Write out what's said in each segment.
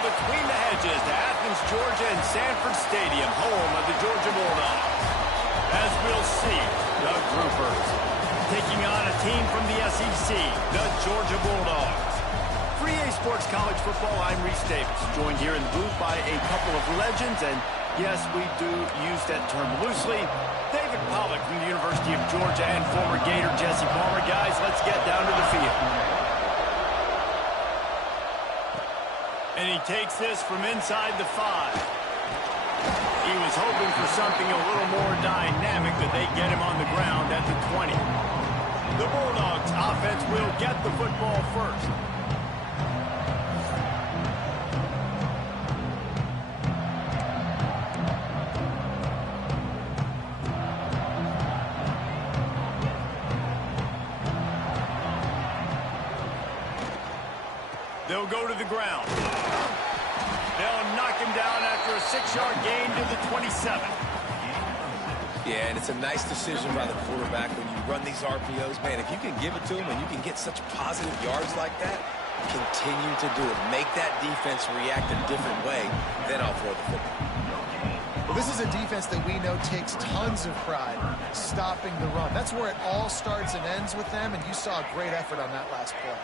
between the hedges to Athens, Georgia, and Sanford Stadium, home of the Georgia Bulldogs. As we'll see, the Groupers taking on a team from the SEC, the Georgia Bulldogs. For EA Sports College Football, I'm Reese Davis, joined here in the booth by a couple of legends, and yes, we do use that term loosely. David Pollack from the University of Georgia and former Gator Jesse Palmer. Guys, let's get down to the field. And he takes this from inside the 5. He was hoping for something a little more dynamic, but they get him on the ground at the 20. The Bulldogs offense will get the football first. They'll go to the ground. They'll knock him down after a 6-yard gain to the 27. Yeah, and it's a nice decision by the quarterback when you run these RPOs. Man, if you can give it to him and you can get such positive yards like that, continue to do it. Make that defense react a different way, then I'll throw the football. Well, this is a defense that we know takes tons of pride stopping the run. That's where it all starts and ends with them, and you saw a great effort on that last play.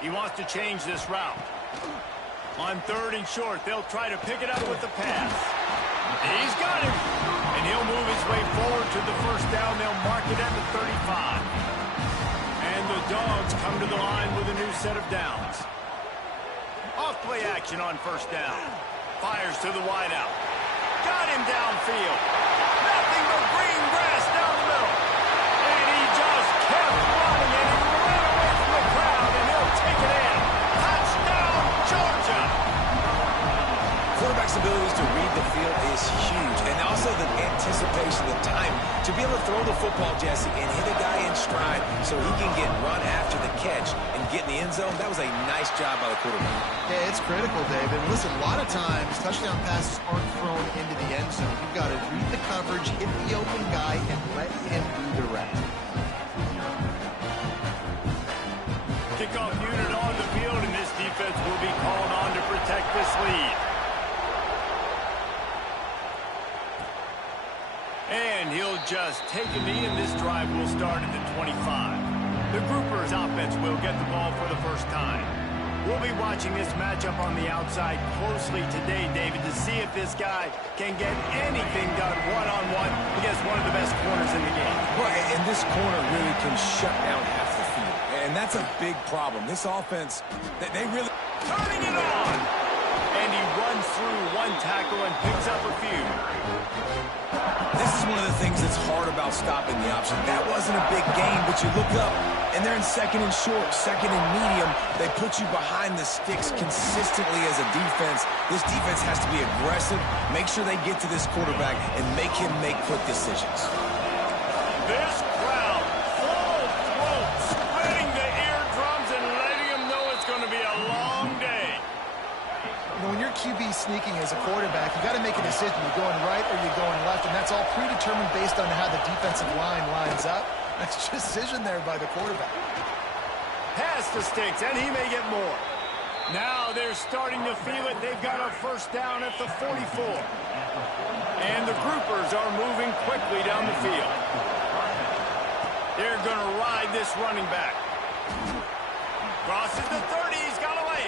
He wants to change this route. On 3rd and short, they'll try to pick it up with the pass. He's got him. And he'll move his way forward to the first down. They'll mark it at the 35. And the Dogs come to the line with a new set of downs. Off play action on 1st down. Fires to the wideout. Got him downfield. Nothing but green grass down the middle. And he just kept running, and he ran away from the crowd, and he'll take it in. Touchdown, Georgia! Quarterback's abilities to read the field is huge, and also the anticipation, the time to be able to throw the football, Jesse, and hit a guy in stride so he can get run after the catch and get in the end zone. That was a nice job by the quarterback. Yeah, it's critical, David. Listen, a lot of times touchdown passes aren't thrown into the end zone. You've got to read the coverage, hit the open guy, and let him do the rest. Kickoff unit on the field, and this defense will be called on to protect this lead. And he'll just take a knee, and this drive will start at the 25. The Groupers offense will get the ball for the first time. We'll be watching this matchup on the outside closely today, David, to see if this guy can get anything done one-on-one against one of the best corners in the game. Right, and this corner really can shut down half the field. And that's a big problem. This offense, they really... Turning it on! And he runs through one tackle and picks up a few. This is one of the things that's hard about stopping the option. That wasn't a big gain, but you look up, and they're in 2nd and short, 2nd and medium. They put you behind the sticks consistently as a defense. This defense has to be aggressive, make sure they get to this quarterback, and make him make quick decisions. This crowd, full throat, spreading the eardrums and letting him know it's going to be a long day. When you're QB sneaking as a quarterback, you got to make a decision. You're going right or you're going left, and that's all predetermined based on how the defensive line lines up. Nice decision there by the quarterback. Pass the sticks, and he may get more. Now they're starting to feel it. They've got a 1st down at the 44. And the Groupers are moving quickly down the field. They're going to ride this running back. Crosses the 30. He's got away.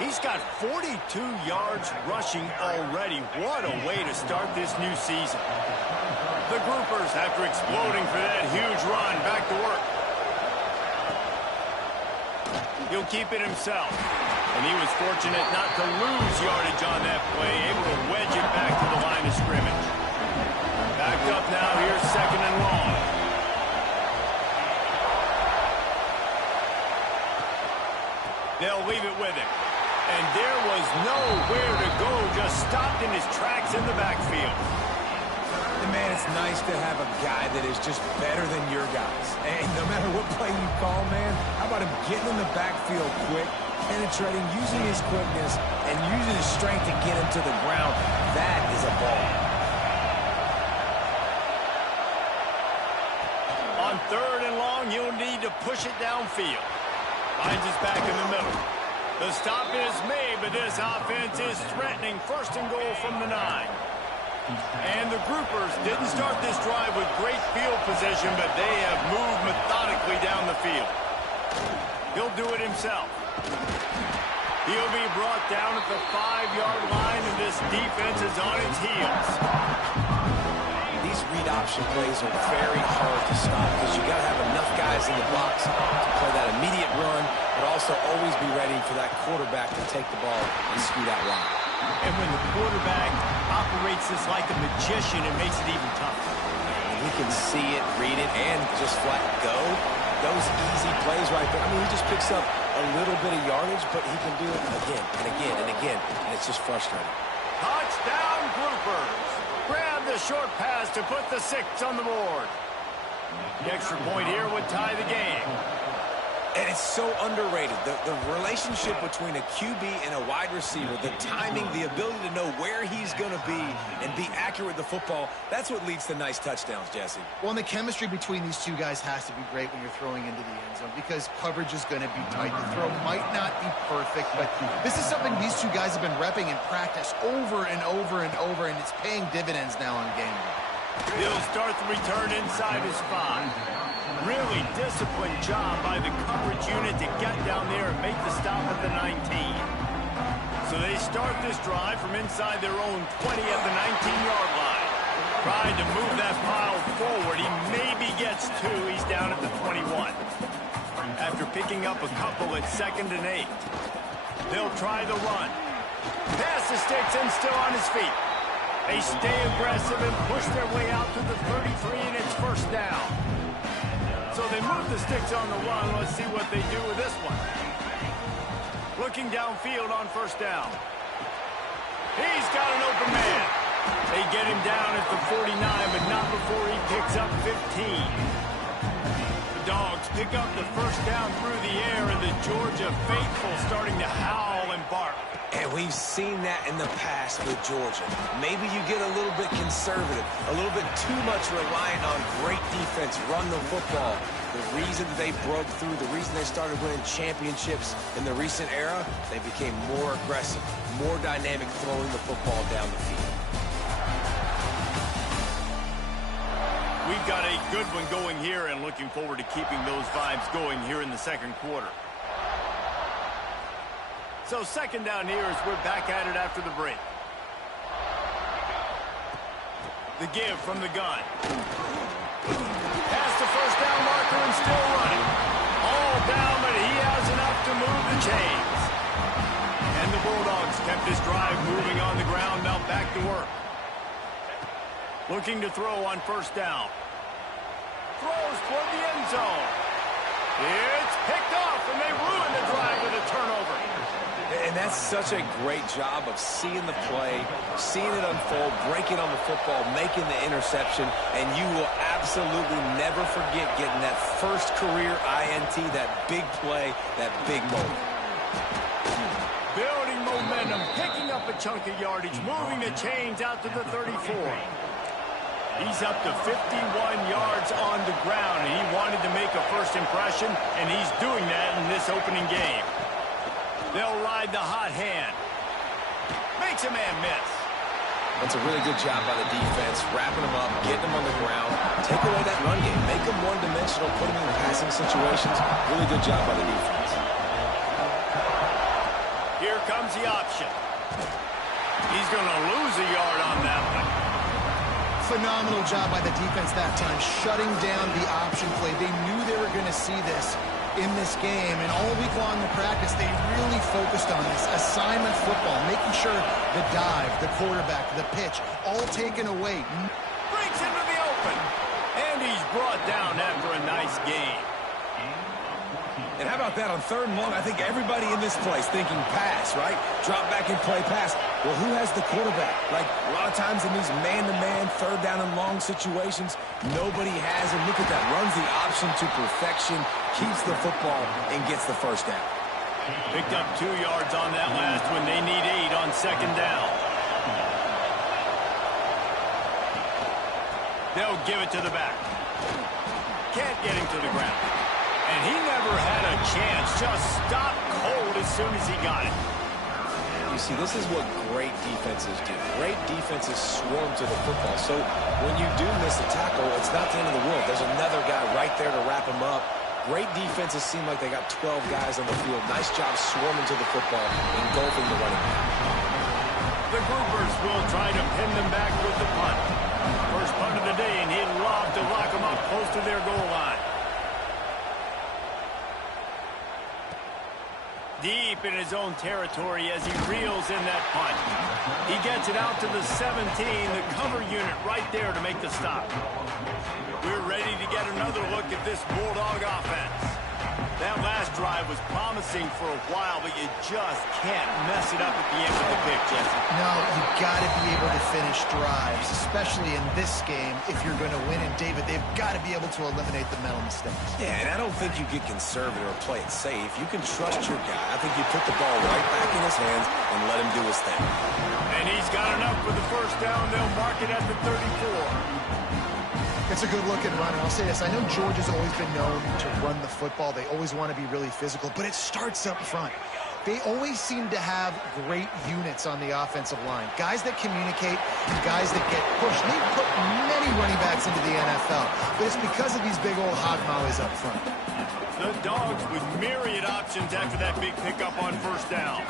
He's got 42 yards rushing already. What a way to start this new season. The Groupers, after exploding for that huge run, back to work. He'll keep it himself. And he was fortunate not to lose yardage on that play, able to wedge it back to the line of scrimmage. Backed up now, here's 2nd and long. They'll leave it with him. And there was nowhere to go, just stopped in his tracks in the backfield. And man, it's nice to have a guy that is just better than your guys. And no matter what play you call, man, how about him getting in the backfield quick, penetrating, using his quickness, and using his strength to get him to the ground. That is a ball. On 3rd and long, you'll need to push it downfield. Finds us back in the middle. The stop is made, but this offense is threatening first and goal from the 9. And the groupers didn't start this drive with great field position, but they have moved methodically down the field. He'll do it himself. He'll be brought down at the 5-yard line, and this defense is on its heels. These read option plays are very hard to stop because you got to have enough guys in the box to play that immediate run, but also always be ready for that quarterback to take the ball and scoot out wide. And when the quarterback operates this like a magician, it makes it even tougher. He can see it, read it, and just flat go. Those easy plays right there. I mean, he just picks up a little bit of yardage, but he can do it again and again and again, and it's just frustrating. Touchdown, groupers. Grab the short pass to put the 6 on the board. The extra point here would tie the game. And it's so underrated. The relationship between a QB and a wide receiver, the timing, the ability to know where he's going to be and be accurate with the football, that's what leads to nice touchdowns, Jesse. Well, and the chemistry between these two guys has to be great when you're throwing into the end zone because coverage is going to be tight. The throw might not be perfect, but this is something these two guys have been repping in practice over and over and over, and it's paying dividends now on game day. He'll start the return inside his 5. Really disciplined job by the coverage unit to get down there and make the stop at the 19. So they start this drive from inside their own 20 at the 19-yard line. Trying to move that pile forward. He maybe gets 2. He's down at the 21. After picking up a couple at 2nd and 8. They'll try the run. Pass the sticks and still on his feet. They stay aggressive and push their way out to the 33, and it's first down. So they move the sticks on the run. Let's see what they do with this one. Looking downfield on first down. He's got an open man. They get him down at the 49, but not before he picks up 15. The Dogs pick up the first down through the air, and the Georgia faithful starting to howl and bark. And we've seen that in the past with Georgia. Maybe you get a little bit conservative, a little bit too much reliant on great defense, run the football. The reason that they broke through, the reason they started winning championships in the recent era, they became more aggressive, more dynamic throwing the football down the field. We've got a good one going here and looking forward to keeping those vibes going here in the second quarter. So second down here as we're back at it after the break. The give from the gun. Past the first down marker and still running. All down, but he has enough to move the chains. And the Bulldogs kept this drive moving on the ground, now back to work. Looking to throw on first down. Throws toward the end zone. It's picked off, and they ruin the drive with a turnover. And that's such a great job of seeing the play, seeing it unfold, breaking on the football, making the interception, and you will absolutely never forget getting that first career INT, that big play, that big moment. Building momentum, picking up a chunk of yardage, moving the chains out to the 34. He's up to 51 yards on the ground, and he wanted to make a first impression, and he's doing that in this opening game. They'll ride the hot hand. Makes a man miss. That's a really good job by the defense, wrapping them up, getting them on the ground, take away that run game, make them one-dimensional, put them in passing situations. Really good job by the defense. Here comes the option. He's going to lose a yard on that one. Phenomenal job by the defense that time, shutting down the option play. They knew they were going to see this in this game, and all week long in practice, they really focused on this assignment football, making sure the dive, the quarterback, the pitch, all taken away. Breaks into the open, and he's brought down after a nice game. And how about that on 3rd and long? I think everybody in this place thinking pass, right? Drop back and play pass. Well, who has the quarterback? Like, a lot of times in these man-to-man, 3rd down and long situations, nobody has him. Look at that. Runs the option to perfection, keeps the football, and gets the first down. Picked up 2 yards on that last one. They need 8 on 2nd down. They'll give it to the back. Can't get him to the ground. And he never had a chance. Just stopped cold as soon as he got it. You see, this is what great defenses do. Great defenses swarm to the football. So when you do miss a tackle, it's not the end of the world. There's another guy right there to wrap him up. Great defenses seem like they got 12 guys on the field. Nice job swarming to the football, engulfing the running back. The groupers will try to pin them back with the punt. First punt of the day, and he'd love to lock them up close to their goal line. Deep in his own territory as he reels in that punt. He gets it out to the 17, the cover unit right there to make the stop. We're ready to get another look at this Bulldog offense. That last drive was promising for a while, but you just can't mess it up at the end of the pick, Jesse. No, you got to be able to finish drives, especially in this game if you're going to win. And, David, they've got to be able to eliminate the mental mistakes. Yeah, and I don't think you get conservative or play it safe. You can trust your guy. I think you put the ball right back in his hands and let him do his thing. And he's got enough for the first down. They'll mark it at the 34. It's a good-looking run, and I'll say this. I know Georgia's always been known to run the football. They always want to be really physical, but it starts up front. They always seem to have great units on the offensive line. Guys that communicate, guys that get pushed. They've put many running backs into the NFL, but it's because of these big old hog mollies up front. The Dogs with myriad options after that big pickup on first down.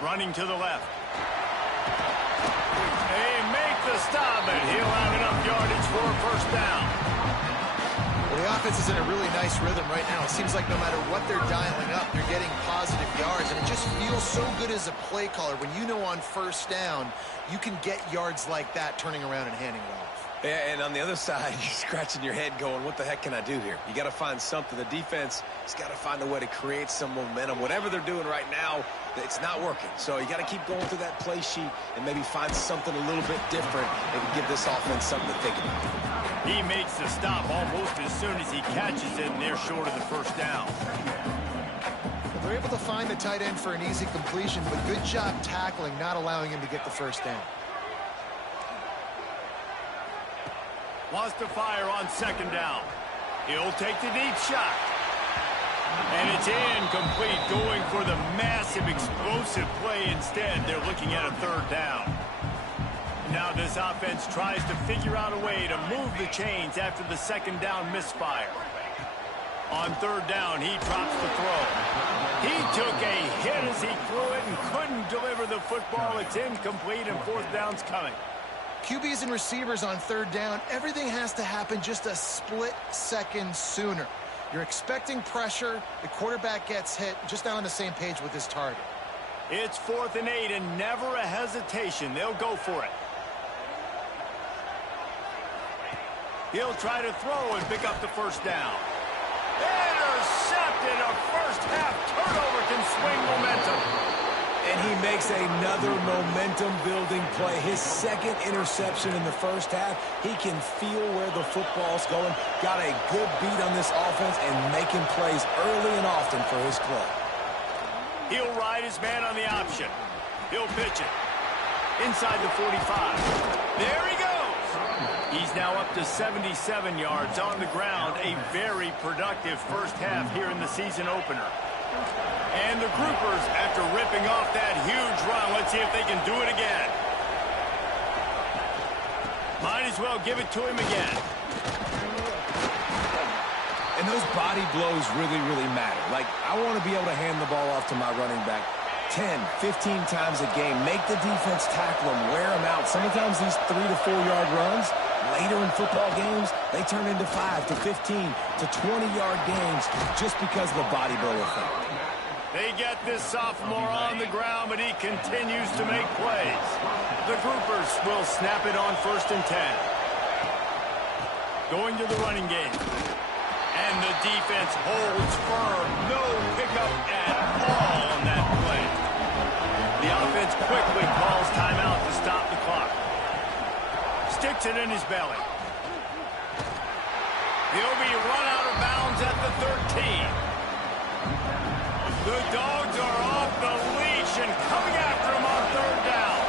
Running to the left. The stop, and he'll have enough yardage for a first down. Well, the offense is in a really nice rhythm right now. It seems like no matter what they're dialing up, they're getting positive yards, and it just feels so good as a play caller when you know on first down you can get yards like that turning around and handing it off. Yeah, and on the other side, you're scratching your head going, what the heck can I do here? You got to find something. The defense has got to find a way to create some momentum. Whatever they're doing right now, it's not working. So you got to keep going through that play sheet and maybe find something a little bit different and give this offense something to think about. He makes the stop almost as soon as he catches it, and they're short of the first down. They're able to find the tight end for an easy completion, but good job tackling, not allowing him to get the first down. Wants to fire on second down. He'll take the deep shot. And it's incomplete, going for the massive explosive play instead. They're looking at a third down. Now this offense tries to figure out a way to move the chains after the second down misfire. On third down, he drops the throw. He took a hit as he threw it and couldn't deliver the football. It's incomplete, and fourth down's coming. QBs and receivers on third down, everything has to happen just a split second sooner. You're expecting pressure, the quarterback gets hit, just not on the same page with his target. It's 4th and 8 and never a hesitation. They'll go for it. He'll try to throw and pick up the first down. Intercepted. A first half turnover can swing momentum. And he makes another momentum-building play. His second interception in the first half. He can feel where the football's going. Got a good beat on this offense and making plays early and often for his club. He'll ride his man on the option. He'll pitch it. Inside the 45. There he goes. He's now up to 77 yards on the ground. A very productive first half here in the season opener. And the groupers, after ripping off that huge run, let's see if they can do it again. Might as well give it to him again. And those body blows really, really matter. Like, I want to be able to hand the ball off to my running back 10, 15 times a game. Make the defense tackle them, wear them out. Sometimes these 3 to 4 yard runs, later in football games, they turn into 5 to 15 to 20-yard games just because of the body blow effect. They get this sophomore on the ground, but he continues to make plays. The groupers will snap it on 1st and 10. Going to the running game. And the defense holds firm. No pickup at all on that play. The offense quickly calls timeout to stop the clock. Sticks it in his belly. He'll be run out of bounds at the 13. The Dogs are off the leash and coming after him on third down.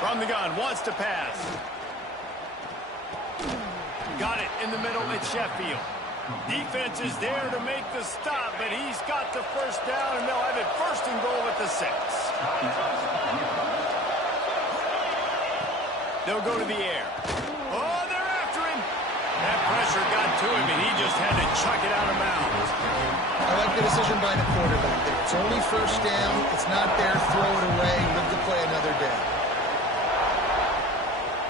From the gun, wants to pass. Got it in the middle at Sheffield. Defense is there to make the stop, but he's got the first down, and they'll have it first and goal at the 6. They'll go to the air. Oh, they're after him. That pressure got to him, and he just had to chuck it out of bounds. I like the decision by the quarterback there. It's only first down. It's not there. Throw it away. Live to play another day.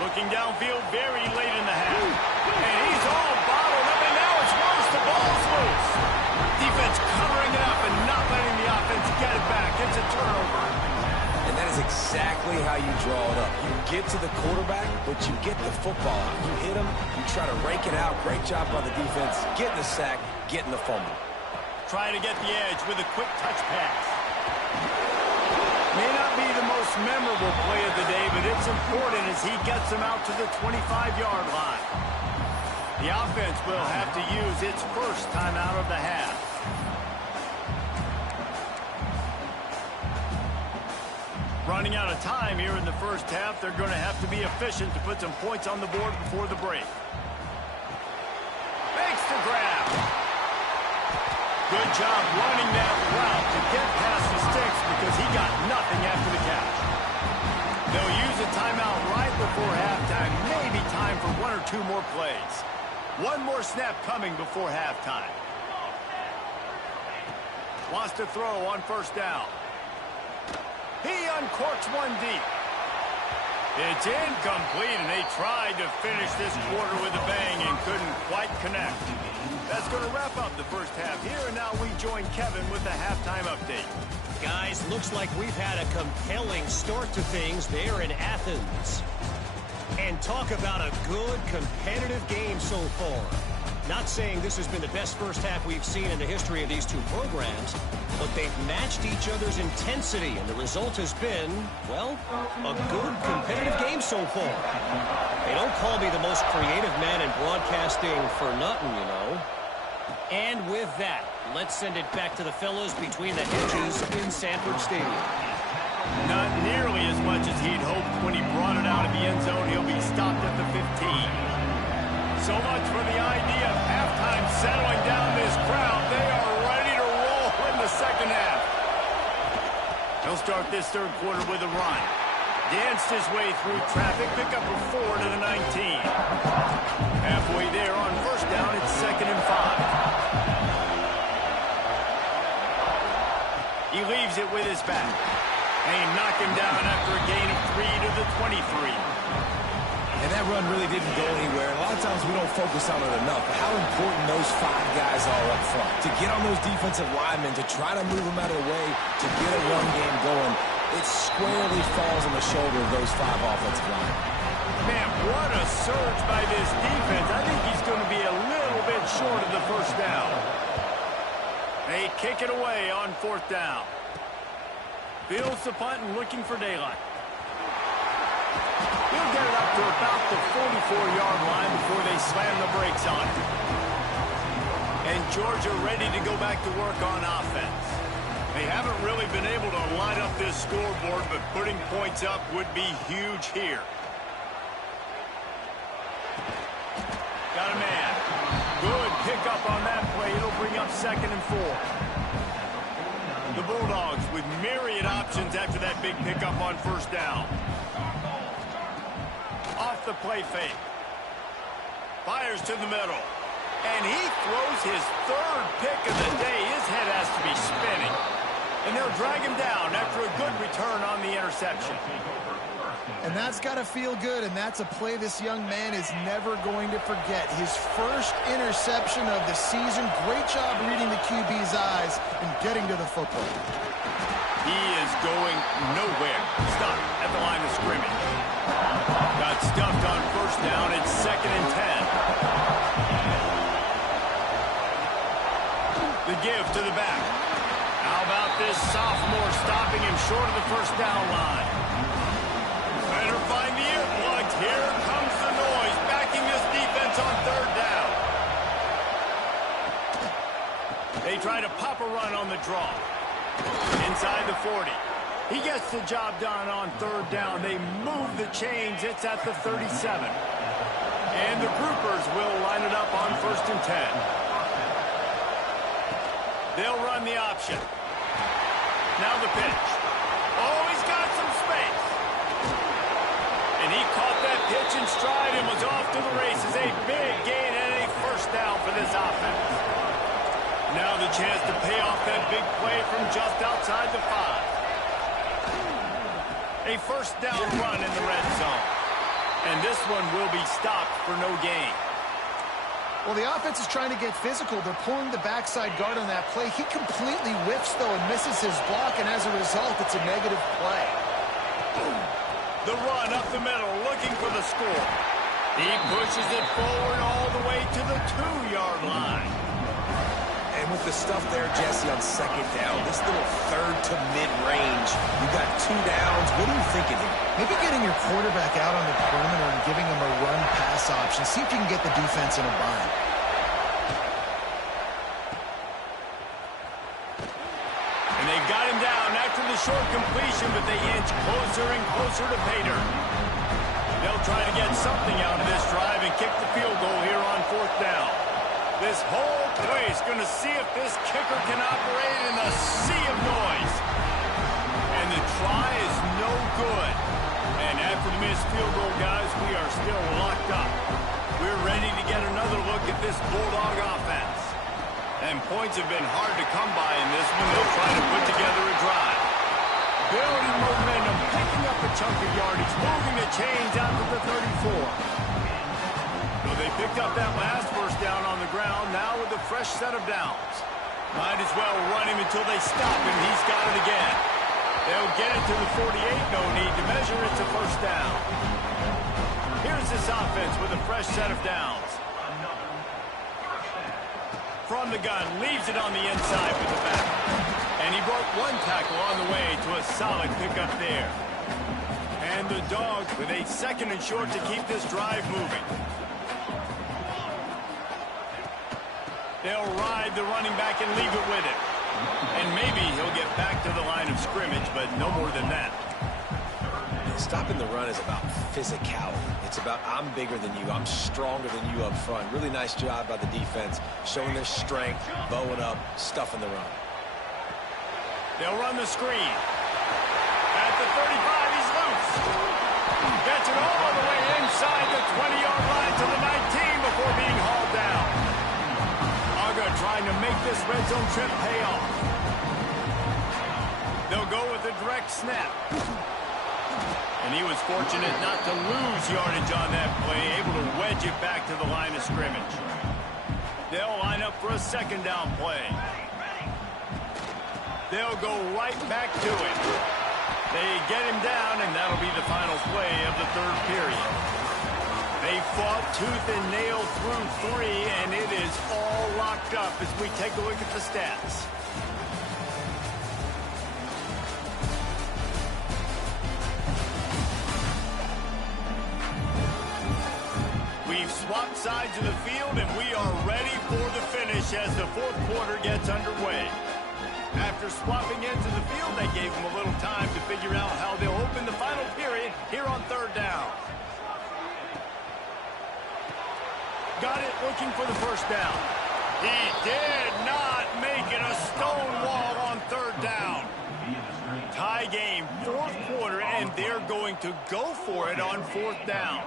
Looking downfield very late in the half. And he's all bottled up, and now it's worse. The ball's loose. Defense covering it up and not letting the offense get it back. It's a turnover. And that is exactly how you draw it up. You get to the quarterback, but you get the football out. You hit him, you try to rake it out. Great job by the defense. Getting the sack, getting the fumble. Trying to get the edge with a quick touch pass. May not be the most memorable play of the day, but it's important as he gets them out to the 25-yard line. The offense will have to use its first timeout of the half. Running out of time here in the first half, they're going to have to be efficient to put some points on the board before the break. Makes the grab. Good job running that route to get past the sticks because he got nothing after the catch. They'll use a timeout right before halftime. Maybe time for 1 or 2 more plays. One more snap coming before halftime. Wants to throw on first down. He uncorks one deep. It's incomplete, and they tried to finish this quarter with a bang and couldn't quite connect. That's going to wrap up the first half here, and now we join Kevin with the halftime update. Guys, looks like we've had a compelling start to things there in Athens. And talk about a good competitive game so far. Not saying this has been the best first half we've seen in the history of these two programs, but they've matched each other's intensity, and the result has been, well, a good competitive game so far. They don't call me the most creative man in broadcasting for nothing, you know. And with that, let's send it back to the fellows between the hedges in Sanford Stadium. Not nearly as much as he'd hoped when he brought it out of the end zone. He'll be stopped at the 15. So much for the idea of halftime settling down this crowd. They are ready to roll in the second half. He'll start this third quarter with a run. Danced his way through traffic, pick up a 4 to the 19. Halfway there on first down, it's 2nd and 5. He leaves it with his back. And he knocked him down after a gain of 3 to the 23. And that run really didn't go anywhere. A lot of times we don't focus on it enough, but how important those 5 guys are up front. To get on those defensive linemen, to try to move them out of the way, to get a run game going, it squarely falls on the shoulder of those 5 offensive linemen. Man, what a surge by this defense. I think he's going to be a little bit short of the first down. They kick it away on 4th down. Fields the punt and looking for daylight. He'll get it up to about the 44-yard line before they slam the brakes on it. And Georgia ready to go back to work on offense. They haven't really been able to line up this scoreboard, but putting points up would be huge here. Got a man. Good pickup on that play. It'll bring up 2nd and 4. The Bulldogs with myriad options after that big pickup on first down. Off the play fake. Fires to the middle. And he throws his 3rd pick of the day. His head has to be spinning. And they'll drag him down after a good return on the interception. And that's got to feel good, and that's a play this young man is never going to forget. His first interception of the season. Great job reading the QB's eyes and getting to the football. He is going nowhere. Stuck at the line of scrimmage. Got stuffed on first down. It's 2nd and 10. The give to the back. How about this sophomore stopping him short of the first down line? Better find the earplugs. Here comes the noise, backing this defense on 3rd down. They try to pop a run on the draw. Inside the 40. He gets the job done on 3rd down. They move the chains. It's at the 37. And the groupers will line it up on 1st and 10. They'll run the option. Now the pitch. Oh, he's got some space. And he caught that pitch in stride and was off to the races. A big gain and a 1st down for this offense. Now the chance to pay off that big play from just outside the 5. A 1st down run in the red zone. And this one will be stopped for no gain. Well, the offense is trying to get physical. They're pulling the backside guard on that play. He completely whiffs, though, and misses his block, and as a result, it's a negative play. The run up the middle, looking for the score. He pushes it forward all the way to the 2-yard line. And with the stuff there, Jesse, on 2nd down, this little 3rd to mid-range, you got 2 downs. What are you thinking here? Maybe getting your quarterback out on the perimeter and giving him a run-pass option. See if you can get the defense in a bind. And they got him down after the short completion, but they inch closer and closer to pay dirt. They'll try to get something out of this drive and kick the field goal here on 4th down. This whole place going to see if this kicker can operate in a sea of noise. And the try is no good. And after the missed field goal, guys, we are still locked up. We're ready to get another look at this Bulldog offense. And points have been hard to come by in this one. They'll try to put together a drive. Building momentum, picking up a chunk of yardage, moving the chains out to the 34. So they picked up that last 1st down on the ground, now with a fresh set of downs. Might as well run him until they stop him. He's got it again. They'll get it to the 48. No need to measure. It's a 1st down. Here's this offense with a fresh set of downs. From the gun, leaves it on the inside with the back. And he broke 1 tackle on the way to a solid pickup there. And the Dogs with a 2nd and short to keep this drive moving. They'll ride the running back and leave it with him. And maybe he'll get back to the line of scrimmage, but no more than that. Stopping the run is about physicality. It's about I'm bigger than you, I'm stronger than you up front. Really nice job by the defense, showing their strength, bowing up, stuffing the run. They'll run the screen. At the 35, he's loose. Gets it all the way inside the 20-yard line to the 19 before being hauled down. Trying to make this red zone trip pay off. They'll go with a direct snap. And he was fortunate not to lose yardage on that play, able to wedge it back to the line of scrimmage. They'll line up for a 2nd down play. They'll go right back to it. They get him down, and that'll be the final play of the 3rd period. They fought tooth and nail through 3, and it is all locked up as we take a look at the stats. We've swapped sides of the field, and we are ready for the finish as the 4th quarter gets underway. After swapping ends of the field, they gave them a little time to figure out how they'll open the final period here on 3rd down. Got it, looking for the 1st down. He did not make it a stone wall on 3rd down. Tie game, 4th quarter, and they're going to go for it on 4th down.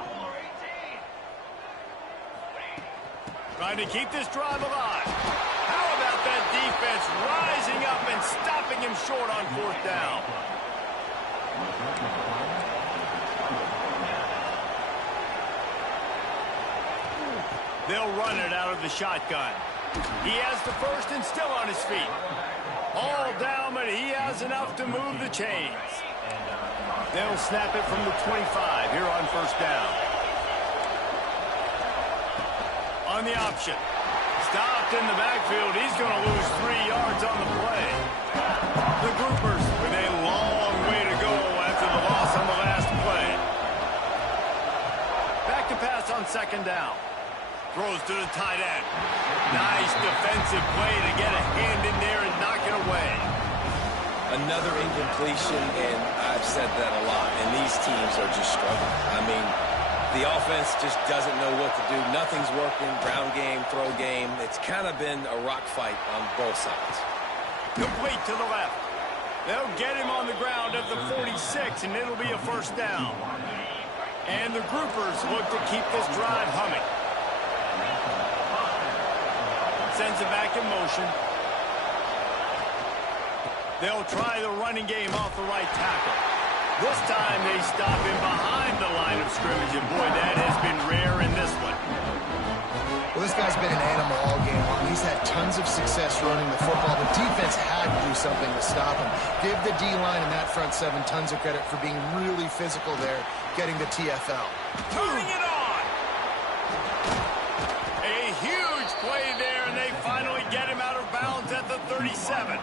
Trying to keep this drive alive. How about that defense rising up and stopping him short on 4th down? They'll run it out of the shotgun. He has the 1st and still on his feet. All down, but he has enough to move the chains. They'll snap it from the 25 here on 1st down. On the option. Stopped in the backfield. He's going to lose 3 yards on the play. The groupers with a long way to go after the loss on the last play. Back to pass on 2nd down. Throws to the tight end. Nice defensive play to get a hand in there and knock it away. Another incompletion, and I've said that a lot, and these teams are just struggling. I mean, The offense just doesn't know what to do. Nothing's working. Ground game, throw game. It's kind of been a rock fight on both sides. Complete to the left. They'll get him on the ground at the 46, and it'll be a first down. And the groupers look to keep this drive humming. Sends it back in motion. They'll try the running game off the right tackle. This time they stop him behind the line of scrimmage, and boy, that has been rare in this one. Well, this guy's been an animal all game long. He's had tons of success running the football. The defense had to do something to stop him. Give the D-line and that front seven tons of credit for being really physical there, getting the TFL. Turning it on! A huge play there, and they finally get him out of bounds at the 37.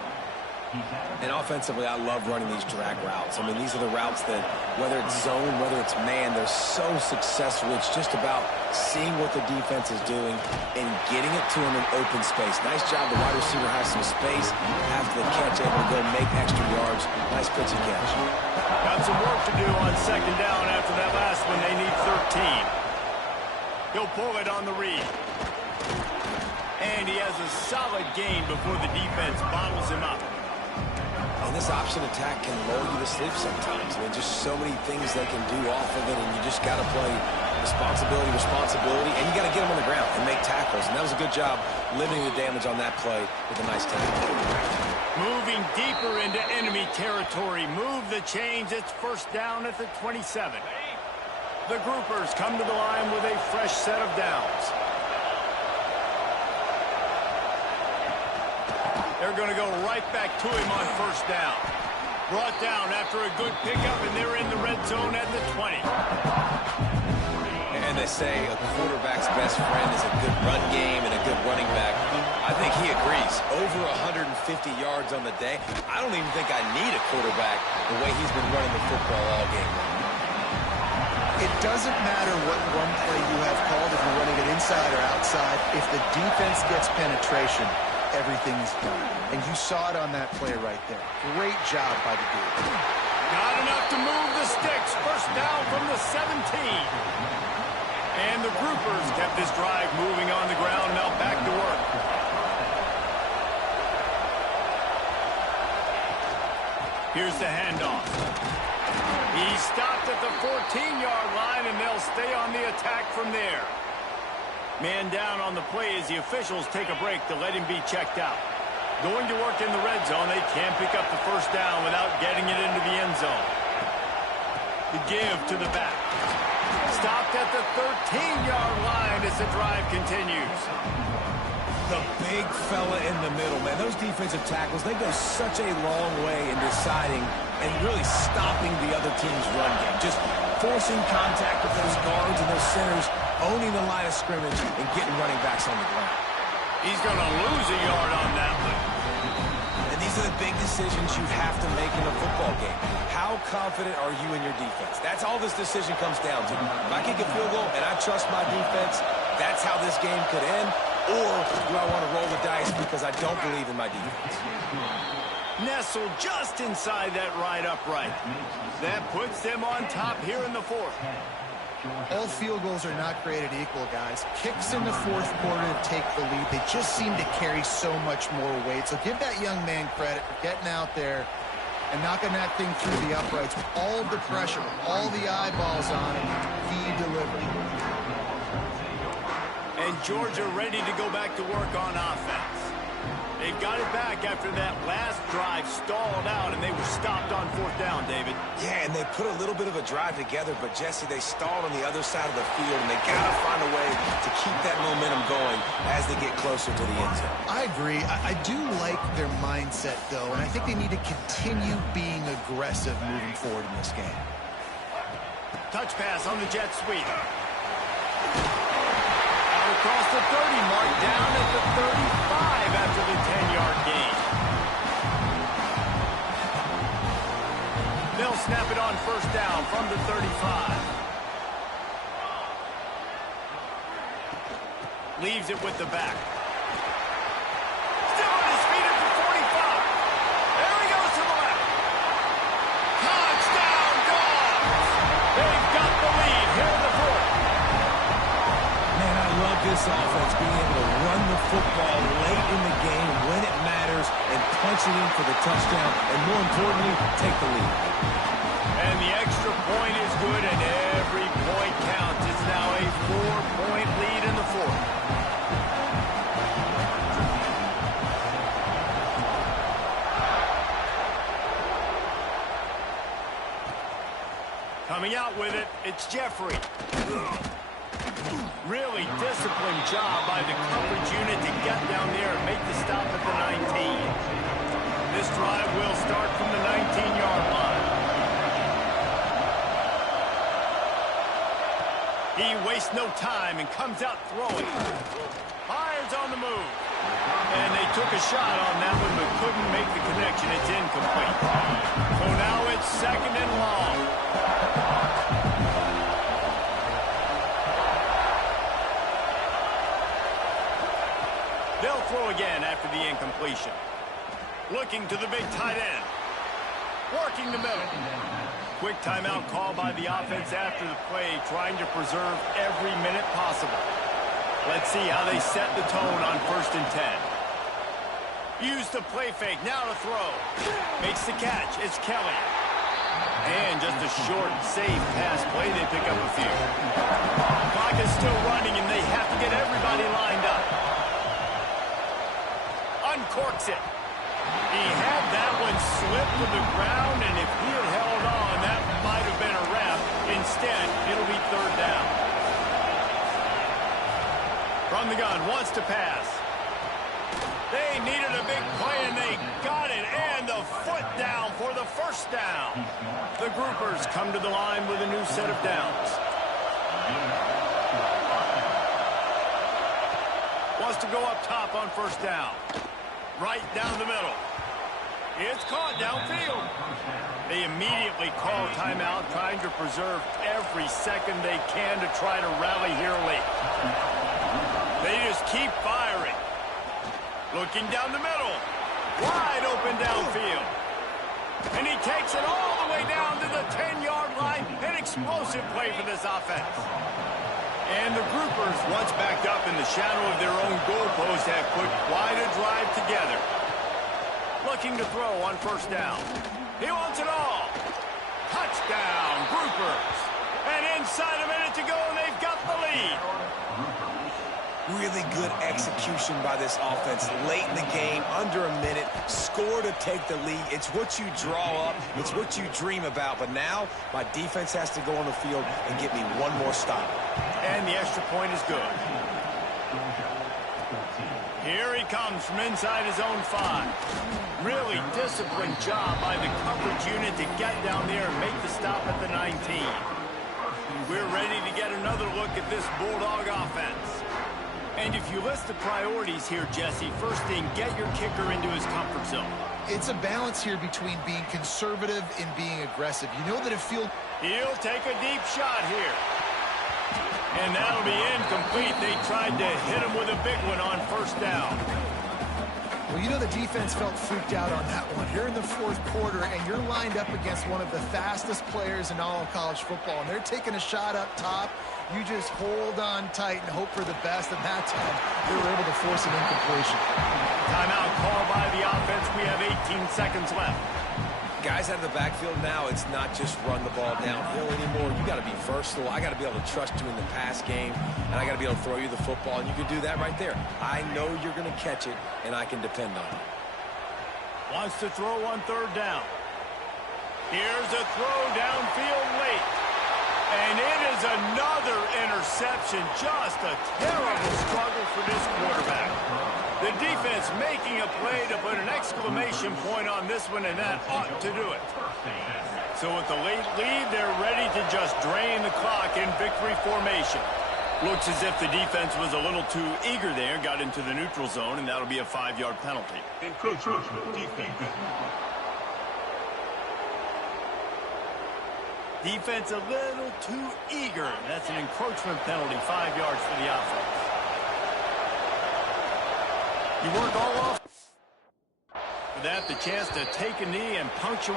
And offensively, I love running these drag routes. I mean, these are the routes that, whether it's zone, whether it's man, they're so successful. It's just about seeing what the defense is doing and getting it to him in open space. Nice job. The wide receiver has some space after the catch, able to go make extra yards. Nice pitch and catch. Got some work to do on second down after that last one. They need 13. He'll pull it on the read. And he has a solid gain before the defense bottles him up. And this option attack can lull you to sleep sometimes. I mean, just so many things they can do off of it, and you just got to play responsibility, and you got to get them on the ground and make tackles. And that was a good job limiting the damage on that play with a nice tackle. Moving deeper into enemy territory. Move the chains. It's first down at the 27. The groupers come to the line with a fresh set of downs. They're going to go right back to him on first down. Brought down after a good pickup, and they're in the red zone at the 20. And they say a quarterback's best friend is a good run game and a good running back. I think he agrees. Over 150 yards on the day. I don't even think I need a quarterback the way he's been running the football all game long. It doesn't matter what run play you have called, if you're running it inside or outside. If the defense gets penetration, everything's done. And you saw it on that play right there. Great job by the dude. Not enough to move the sticks. First down from the 17. And the groupers kept this drive moving on the ground. Now back to work. Here's the handoff. He stopped at the 14-yard line, and they'll stay on the attack from there. Man down on the play as the officials take a break to let him be checked out. Going to work in the red zone. They can't pick up the first down without getting it into the end zone. The give to the back. Stopped at the 13-yard line as the drive continues. The big fella in the middle, man. Those defensive tackles, they go such a long way in deciding and really stopping the other team's run game. Just forcing contact with those guards and those centers, owning the line of scrimmage, and getting running backs on the ground. He's going to lose a yard on that one. And these are the big decisions you have to make in a football game. How confident are you in your defense? That's all this decision comes down to. If I kick a field goal and I trust my defense, that's how this game could end. Or do I want to roll the dice because I don't believe in my defense? Nestled just inside that right upright. That puts them on top here in the fourth. All field goals are not created equal, guys. Kicks in the fourth quarter to take the lead. They just seem to carry so much more weight. So give that young man credit for getting out there and knocking that thing through the uprights with all of the pressure, all the eyeballs on him. He delivered. And Georgia ready to go back to work on offense. They've got it back after that last drive stalled out, and they were stopped on fourth down, David. Yeah, and they put a little bit of a drive together, but, Jesse, they stalled on the other side of the field, and they got to find a way to keep that momentum going as they get closer to the end zone. I agree. I do like their mindset, though, and I think they need to continue being aggressive moving forward in this game. Touch pass on the jet sweep. Across the 30 mark, down at the 35 after the 10-yard gain. They'll snap it on first down from the 35. Leaves it with the back. Still on his feet at the 45. There he goes to the left. Touchdown, Dogs! They've got the lead here in the fourth. this offense being able to run the football late in the game when it matters and punch it in for the touchdown, and more importantly, take the lead. And the extra point is good, and every point counts. It's now a 4-point lead in the fourth. Coming out with it, it's Jeffrey. Really disciplined job by the coverage unit to get down there and make the stop at the 19. This drive will start from the 19-yard line. He wastes no time and comes out throwing. Fires on the move. And they took a shot on that one but couldn't make the connection. It's incomplete. So now it's second and long. They'll throw again after the incompletion. Looking to the big tight end. Working the middle. Quick timeout call by the offense after the play, trying to preserve every minute possible. Let's see how they set the tone on 1st and 10. Use the play fake, now to throw. Makes the catch, it's Kelly. And just a short, safe pass play, they pick up a few. Clock is still running, and they have to get everybody lined up. Uncorks it. He had that one slip to the ground, and if he had held on, that might have been a wrap. Instead, it'll be 3rd down. From the gun, wants to pass. They needed a big play, and they got it, and the foot down for the 1st down. The groupers come to the line with a new set of downs. Wants to go up top on 1st down. Right down the middle. It's caught downfield. They immediately call timeout, trying to preserve every second they can to try to rally here late. They just keep firing. Looking down the middle. Wide open downfield. And he takes it all the way down to the 10-yard line. An explosive play for this offense. And the groupers, once backed up in the shadow of their own goalpost, have put quite a drive together. Looking to throw on 1st down. He wants it all. Touchdown, groupers. And inside a minute to go, and they've got the lead. Really good execution by this offense. Late in the game, under a minute, score to take the lead. It's what you draw up. It's what you dream about. But now, my defense has to go on the field and get me one more stop. And the extra point is good. Here he comes from inside his own 5. Really disciplined job by the coverage unit to get down there and make the stop at the 19. We're ready to get another look at this Bulldog offense. And if you list the priorities here, Jesse, first thing, get your kicker into his comfort zone. It's a balance here between being conservative and being aggressive. You know that if He'll take a deep shot here. And that'll be incomplete. They tried to hit him with a big one on 1st down. Well, you know the defense felt freaked out on that one. You're in the 4th quarter, and you're lined up against one of the fastest players in all of college football, and they're taking a shot up top. You just hold on tight and hope for the best, and that time they were able to force an incompletion. Timeout called by the offense. We have 18 seconds left. Guys out of the backfield now, it's not just run the ball downhill anymore. You got to be versatile. I got to be able to trust you in the pass game, and I got to be able to throw you the football, and you can do that right there. I know you're going to catch it, and I can depend on it. Wants to throw on 3rd down. Here's a throw downfield late. And it is another interception. Just a terrible struggle for this quarterback. The defense making a play to put an exclamation point on this one, and that ought to do it. So with the late lead, they're ready to just drain the clock in victory formation. Looks as if the defense was a little too eager there, got into the neutral zone, and that'll be a 5-yard penalty. Encroachment defense. Defense a little too eager. That's an encroachment penalty, 5 yards for the offense. You work all off. For that, the chance to take a knee and punctuate.